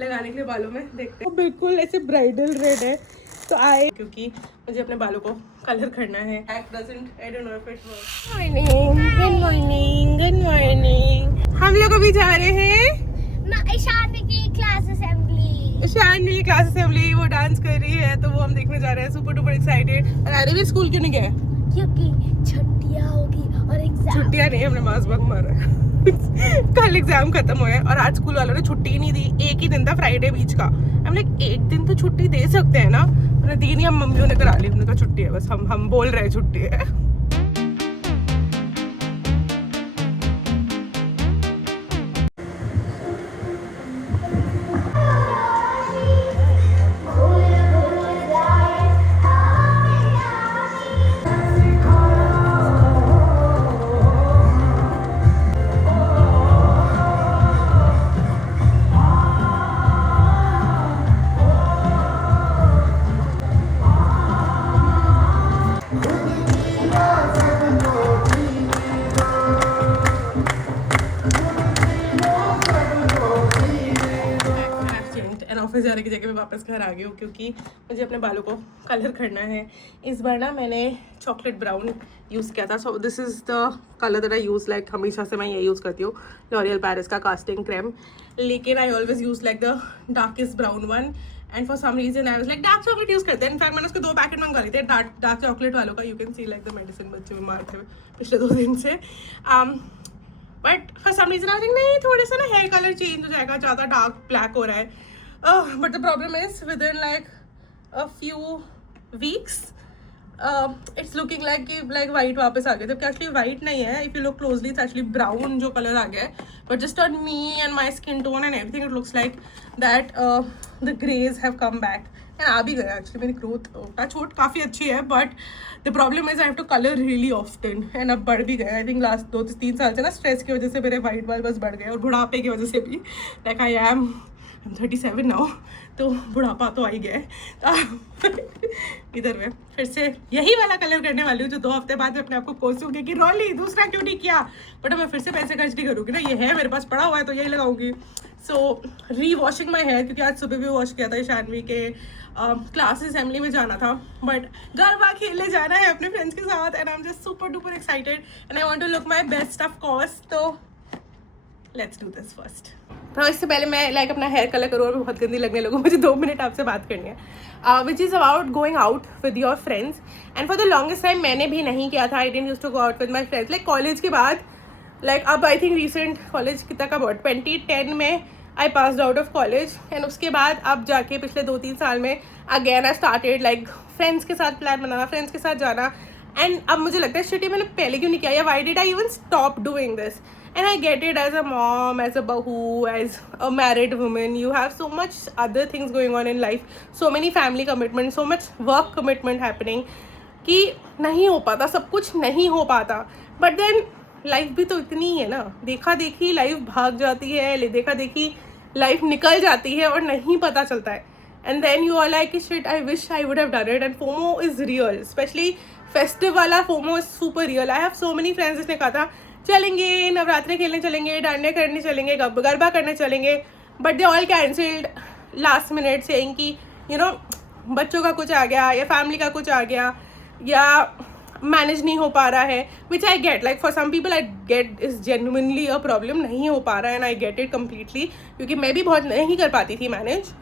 लगाने के लिए बालों में देखते हैं, बिल्कुल ऐसे ब्राइडल रेड है तो आए क्योंकि मुझे अपने बालों को कलर करना है। Good morning. हम लोग अभी जा रहे हैं शानवी क्लास असेंबली। वो डांस कर रही है तो वो हम देखने जा रहे हैं। Super duper excited. और अरे भी स्कूल क्यों नहीं गए? क्योंकि छुट्टियां होगी और एग्जाम। छुट्टियां नहीं, हमने मास बंक मारा है। कल एग्जाम खत्म हुए और आज स्कूल वालों ने छुट्टी नहीं दी। एक ही दिन था फ्राइडे बीच का। हम लाइक एक दिन तो छुट्टी दे सकते हैं ना। उन्हें दी नहीं, हम मम्मियों ने करा ली। उन्होंने कहा छुट्टी है, बस हम बोल रहे हैं छुट्टी है। ऑफिस जाने की जगह मैं वापस घर आ गई हूँ क्योंकि मुझे अपने बालों को कलर करना है। इस बार ना मैंने चॉकलेट ब्राउन यूज़ किया था। So this is the colour that I use. Like हमेशा से मैं ये यूज़ करती हूँ, लॉरियल पेरिस का कास्टिंग क्रेम। लेकिन I always use like the darkest brown one and for some reason I was like dark chocolate use करते हैं। इनफैक्ट मैंने उसके 2 पैकेट मंगा लिए थे डार्क चॉकलेट वालों का। You can see like the medicine बच्चे बीमार थे पिछले 2 दिन से। But for some reason I think नहीं, थोड़ा सा ना हेयर कलर चेंज हो जाएगा, ज़्यादा डार्क ब्लैक हो रहा है। But the problem is within like a few weeks it's looking like white वापस आ गया। जबकि actually white नहीं है, if you look closely it's actually brown जो color आ गया है। But just on me and my skin tone and everything it looks like that the grays have come back and आ भी गया। actually मेरी growth touch wood काफ़ी अच्छी है, but the problem is I have to color really often and अब बढ़ भी गया। I think last 2-3 साल से ना स्ट्रेस की वजह से मेरे white बाल बस बढ़ गए और बुढ़ापे की वजह से भी। like I'm 37 नाउ, तो बुढ़ापा तो आ ही गया है। इधर मैं फिर से यही वाला कलर करने वाली हूँ जो 2 हफ्ते बाद मैं अपने आप को कोसूंगी कि रोली दूसरा क्यों नहीं किया। बट मैं फिर से पैसे खर्च नहीं करूँगी ना, ये है मेरे पास पड़ा हुआ है तो यही लगाऊंगी। सो री वॉशिंग माई हेयर, क्योंकि आज सुबह भी वॉश किया था। शानवी के क्लास असेंबली में जाना था बट गरबा खेलने जाना है अपने फ्रेंड्स के साथ and I am just super duper excited and I want to look my best of course. तो लेट्स डू दिस फर्स्ट। तो इससे पहले मैं लाइक अपना हेयर कलर करूँ और बहुत गंदी लगने लगूँ, मुझे 2 मिनट आपसे बात करनी है which is about going out with your friends. And for the longest time मैंने भी नहीं किया था। I didn't used to go out with my friends like college के बाद। लाइक अब आई थिंक रिसेंट कॉलेज कितना का बहुत 2010 में I passed out of college and उसके बाद अब जाके पिछले 2-3 साल में again I started like friends के साथ प्लान बनाना, फ्रेंड्स के साथ जाना। एंड अब मुझे लगता है शिट मैंने पहले क्यों नहीं किया, या why did I even stop doing this. And I get it, as a mom, as a bahu, as a married woman, you have so much other things going on in life, so many family commitments, so much work commitment happening कि नहीं हो पाता, सब कुछ नहीं हो पाता। But then life भी तो इतनी ही है ना, देखा देखी लाइफ भाग जाती है, देखा देखी लाइफ निकल जाती है और नहीं पता चलता है। And then you are like shit, I wish I would have done it. And FOMO is real, especially festive वाला FOMO is super real. I have so many friends जिसने कहा था चलेंगे, नवरात्रि खेलने चलेंगे, डांडिया करने चलेंगे, गरबा करने चलेंगे, but they all cancelled last minute saying कि यू नो बच्चों का कुछ आ गया या फैमिली का कुछ आ गया या मैनेज नहीं हो पा रहा है। Which I get, like for some people I get is genuinely a problem, नहीं हो पा रहा है and I get it completely, क्योंकि मैं भी बहुत नहीं कर पाती थी manage.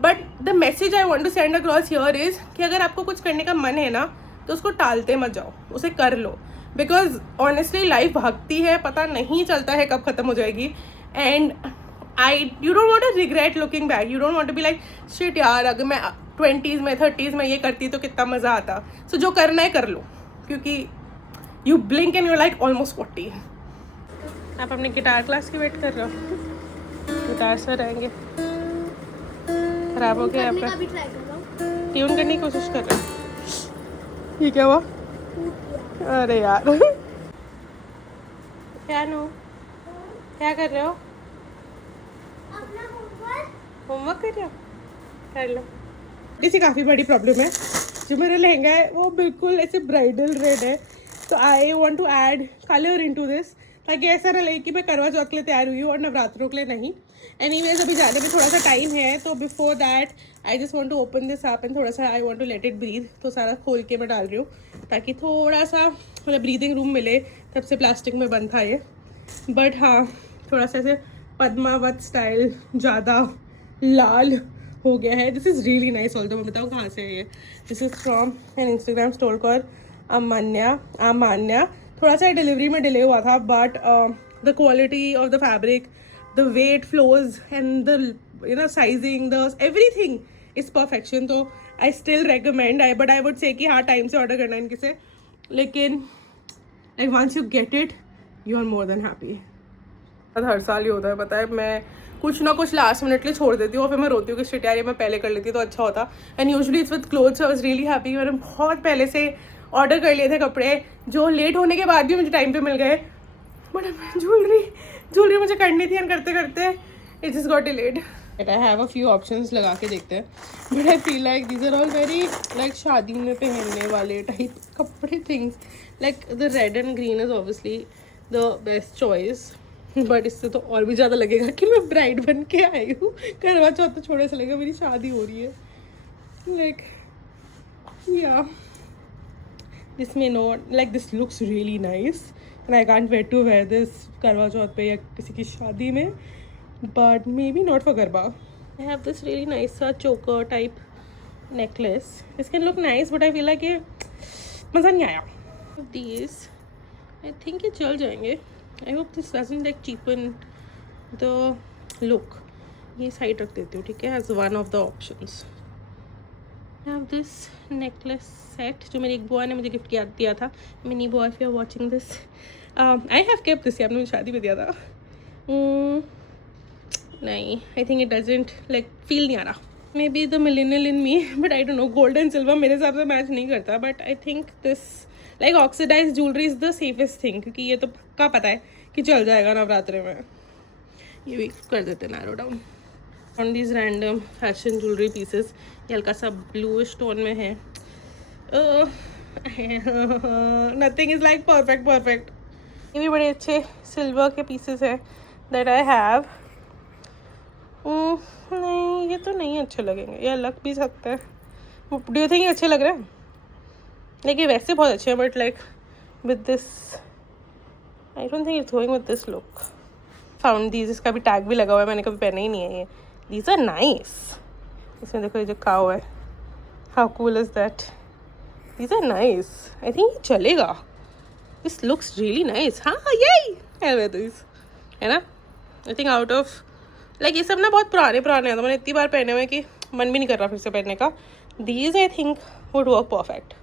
But the message I want to send across here is कि अगर आपको कुछ करने का मन है ना तो उसको टालते मत जाओ, उसे कर लो। बिकॉज ऑनेस्टली लाइफ भागती है, पता नहीं चलता है कब ख़त्म हो जाएगी। And you don't want to regret looking back, you don't want to be like shit यार अगर मैं 20s में 30s में ये करती तो कितना मज़ा आता। सो जो करना है कर लो, क्योंकि you blink and you like almost 40। आप अपने गिटार क्लास की वेट कर रहे हो? गिटार सर आएंगे, खराब हो गया आपका, ट्यून करने की कोशिश कर रहे हो। ये क्या हुआ? अरे यार क्या नो, क्या कर रहे हो? होमवर्क कर रहे हो? कर लो। इसी काफ़ी बड़ी प्रॉब्लम है, जो मेरा लहंगा है वो बिल्कुल ऐसे ब्राइडल रेड है, तो I want to add colour into this, ताकि ऐसा ना लगे कि मैं करवा चौथ के लिए तैयार हुई हूँ और नवरात्रों के लिए नहीं। एनीवेज अभी जाने में थोड़ा सा टाइम है, तो before that I just want to open this up and थोड़ा सा I want to let it breathe. तो सारा खोल के मैं डाल रही हूँ ताकि थोड़ा सा मतलब ब्रीदिंग रूम मिले। तब से प्लास्टिक में बंद था ये, बट हाँ थोड़ा सा ऐसे पद्मावत स्टाइल ज़्यादा लाल हो गया है। This is really nice although. मैं बताऊँ कहाँ से है ये। This is from an Instagram store called Amanya. थोड़ा सा डिलीवरी में डिले हुआ था, but the quality of the fabric, the way it flows and the sizing, the everything is perfection. तो I still recommend but I would say कि हाँ time से order करना इनके से, लेकिन like once you get it you are more than happy. हर साल ही होता है पता है, मैं कुछ ना कुछ लास्ट मिनट लिए छोड़ देती हूँ और फिर मैं रोती हूँ कि शिट यार ये मैं पहले कर लेती तो अच्छा होता। And usually it's with clothes. I was really happy. मैंने बहुत पहले से ऑर्डर कर लिए थे कपड़े जो लेट होने के बाद भी मुझे टाइम पे मिल गए, बट ज्वेलरी मुझे करनी थी एंड करते करते it just got delayed. I have a few options लगा के देखते हैं, but I feel like these are all very like शादी में पहनने वाले टाइप कपड़े things. Like the red and green is obviously the best choice, but इससे तो और भी ज़्यादा लगेगा कि मैं ब्राइड बन के आई हूँ। करवा चौथ तो छोड़े से लगेगा मेरी शादी हो रही है। लाइक या this may not like this looks really nice and I can't wait to wear this Karva Chauth पे या किसी की शादी में, but maybe not for Garba. I have this really nice सा choker type necklace. This can look nice but I feel like ये मज़ा नहीं आया। दीज आई थिंक ये चल जाएंगे। I hope this doesn't like cheapen the look. ये side रख देती हूँ ठीक है, as one of the options. I have this necklace set जो मेरी एक बुआ ने मुझे गिफ्ट दिया था। मिनी बुआ, if you are watching this, I have kept this। आपने मुझे शादी में दिया था। नहीं, I think it doesn't like feel नहीं आ रहा। Maybe the millennial in me, but I don't know। Gold and silver मेरे हिसाब से मैच नहीं करता, but I think this like oxidise jewellery is the safest thing, क्योंकि ये तो पक्का पता है कि चल जाएगा नवरात्रे में। ये भी कर देते narrow down on these random fashion jewellery pieces. ये हल्का सा ब्लूइश टोन में है। Nothing is like perfect. ये भी बड़े अच्छे सिल्वर के पीसेस हैं दैट आई हैव। नहीं ये तो नहीं अच्छे लगेंगे, ये लग भी सकते हैं। डू यू थिंक ये अच्छे लग रहे हैं? लेकिन वैसे बहुत अच्छे हैं, but like with this I don't think it's going with this look. Found these, इसका भी टैग भी लगा हुआ है, मैंने कभी पहने ही नहीं है ये। These are nice. इसमें देखो ये जो काउ है, how cool is that. These are nice, I think ये चलेगा। This looks really nice. हाँ यही है दिस, है ना। I think out of like ये सब ना बहुत पुराने हैं, तो मैंने इतनी बार पहने हुए कि मन भी नहीं कर रहा फिर से पहनने का। These I think would work perfect.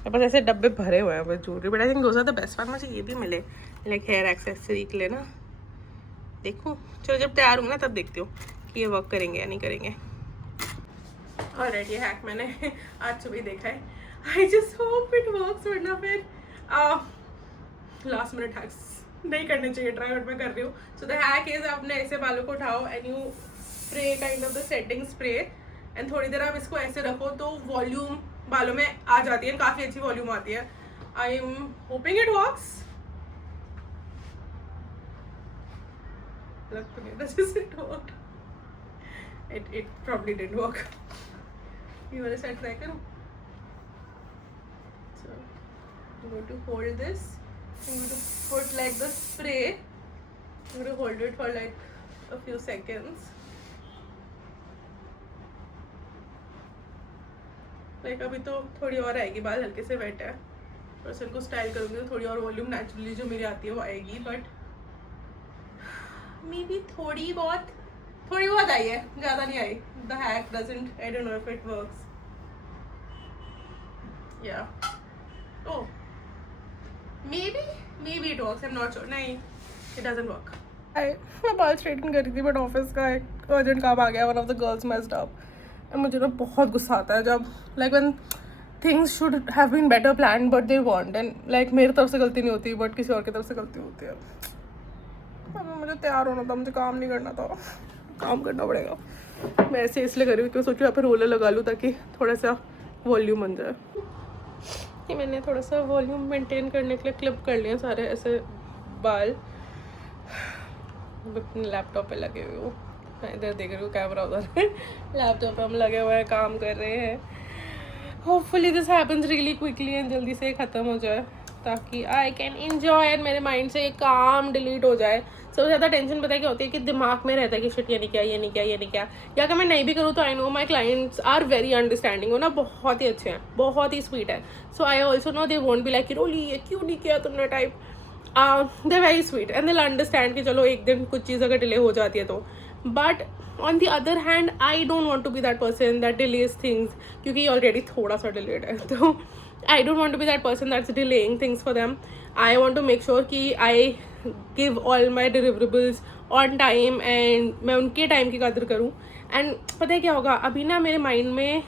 मेरे पास ऐसे डब्बे भरे हुए हैं बस jewellery, but I think those are the best one. मुझे ये भी मिले लाइक हेयर एक्सेसरी के लिए ना। देखो चलो जब तैयार हूँ ना तब देखती हूँ कि ये वर्क करेंगे या नहीं करेंगे। ऑलराइट, ये हैक मैंने आज सुबह देखा है। I just hope it works, वरना फिर लास्ट मिनट हैक्स नहीं करने चाहिए ट्राई, बट मैं कर रही हूँ। सो द हैक इज अपने ऐसे बालों को उठाओ and you spray kind of the setting spray, and थोड़ी देर आप इसको ऐसे रखो तो वॉल्यूम बालों में आ जाती है, काफ़ी अच्छी वॉल्यूम आती है। I am hoping it works. It probably didn't work. You want to start try करूँ? So I'm going to hold this. I'm going to put like the spray. I'm going to hold it for like a few seconds. Like अभी तो थोड़ी और आएगी, बाल हल्के से wait है, और सर को स्टाइल करूँगी तो थोड़ी और वॉल्यूम नेचुरली जो मेरी आती है वो आएगी, बट मे बी थोड़ी बहुत आई है, ज़्यादा नहीं आई। The hack doesn't, I don't know if it works. या oh maybe it works, I am not sure. नहीं, इट डजंट वर्क। मैं बाल स्ट्रेटन कर रही थी, बट ऑफिस का एक अर्जेंट काम आ गया। One of the girls messed up, and मुझे ना बहुत गुस्सा आता है जब like when things should have been better plan but they want, and like मेरी तरफ से गलती नहीं होती बट किसी और की तरफ से गलती होती है। मुझे तैयार होना था, मुझे काम नहीं करना था, काम करना पड़ेगा। मैं ऐसे इसलिए कर रही हूँ क्योंकि सोचो यहाँ पे रोलर लगा लूँ ताकि थोड़ा सा वॉल्यूम बन जाए। कि मैंने थोड़ा सा वॉल्यूम मेंटेन करने के लिए क्लिप कर लिए सारे ऐसे बाल। मैं अपने लैपटॉप पे लगे हुए हूँ, मैं इधर देख रही हूँ, कैमरा उधर है, लैपटॉप पे हम लगे हुए हैं, काम कर रहे हैं। Hopefully this happens really quickly and जल्दी से ख़त्म हो जाए ताकि आई कैन इन्जॉय एंड मेरे माइंड से काम डिलीट हो जाए। सबसे ज़्यादा टेंशन पता है क्या होती है कि दिमाग में रहता है कि शिट ये नहीं किया, ये नहीं किया, ये नहीं किया। या अगर मैं नहीं भी करूँ तो I know my clients are very understanding, हो ना, बहुत ही अच्छे हैं, बहुत ही स्वीट है। So I also know they won't be like Roli ये क्यों नहीं किया तुमने type. They very sweet and they understand कि चलो एक दिन कुछ चीज़ अगर डिले हो जाती है तो। But on the other hand I don't want to be that person that delays things, क्योंकि ऑलरेडी थोड़ा सा डिलेड है, तो I don't want to be that person that's delaying things for them. I want to make sure कि I give all my deliverables on time and मैं उनके time की कदर करूँ। एंड पता है क्या होगा, अभी ना मेरे माइंड में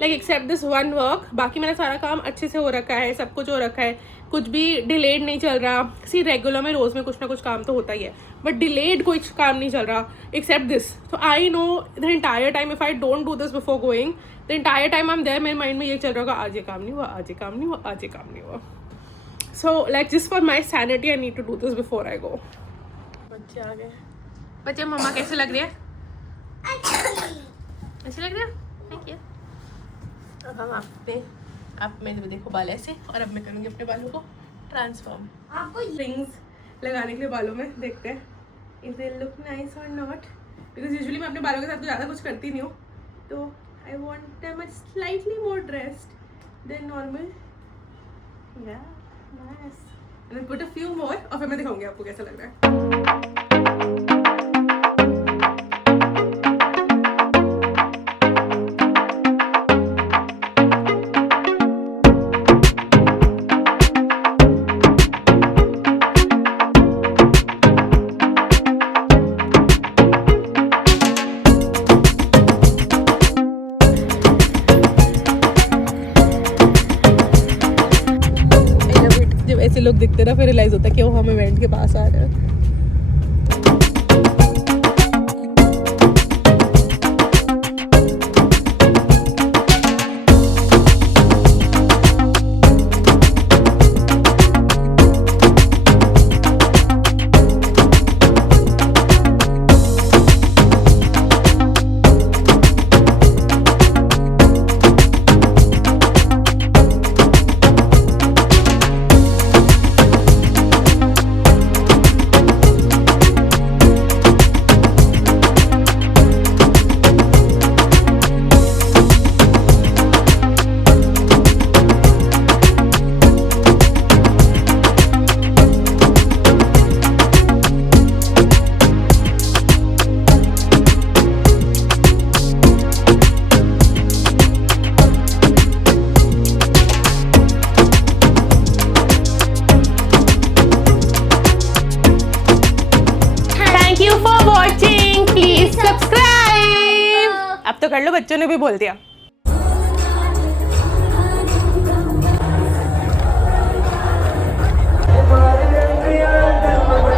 like except this one work, बाकी मेरा सारा काम अच्छे से हो रखा है, सब कुछ हो रखा है, कुछ भी डिलेड नहीं चल रहा। सी रेगुलर में रोज़ में कुछ ना कुछ काम तो होता ही है, बट डिलेड कोई काम नहीं चल रहा एक्सेप्ट दिस। तो I know the entire time if I don't do this before going, the entire time I am there, मेरे माइंड में ये चल रहा होगा आज ये काम नहीं हुआ, आज ये काम नहीं हुआ, आज ये काम नहीं हुआ। So like just for my sanity I need to do this before I go. बच्चे आ गए। बच्चे मम्मा कैसे लग रही है? ऐसे लग रही है? Thank you. अब हम आप मेरे देखो बाल ऐसे, और अब मैं करूँगी अपने बालों को ट्रांसफॉर्म। आपको रिंग्स लगाने के लिए बालों में देखते हैं इज दे लुक नाइस और नॉट, बिकॉज यूजुअली मैं अपने बालों के साथ ज़्यादा कुछ करती नहीं हूँ, तो I want them slightly more dressed than normal. या nice, and put a few more, और फिर मैं दिखाऊंगी आपको कैसा लग रहा है। जब ऐसे लोग दिखते ना फिर रियलाइज होता है कि वो हम इवेंट के पास आ रहे हैं। अब तो कर लो, बच्चों ने भी बोल दिया।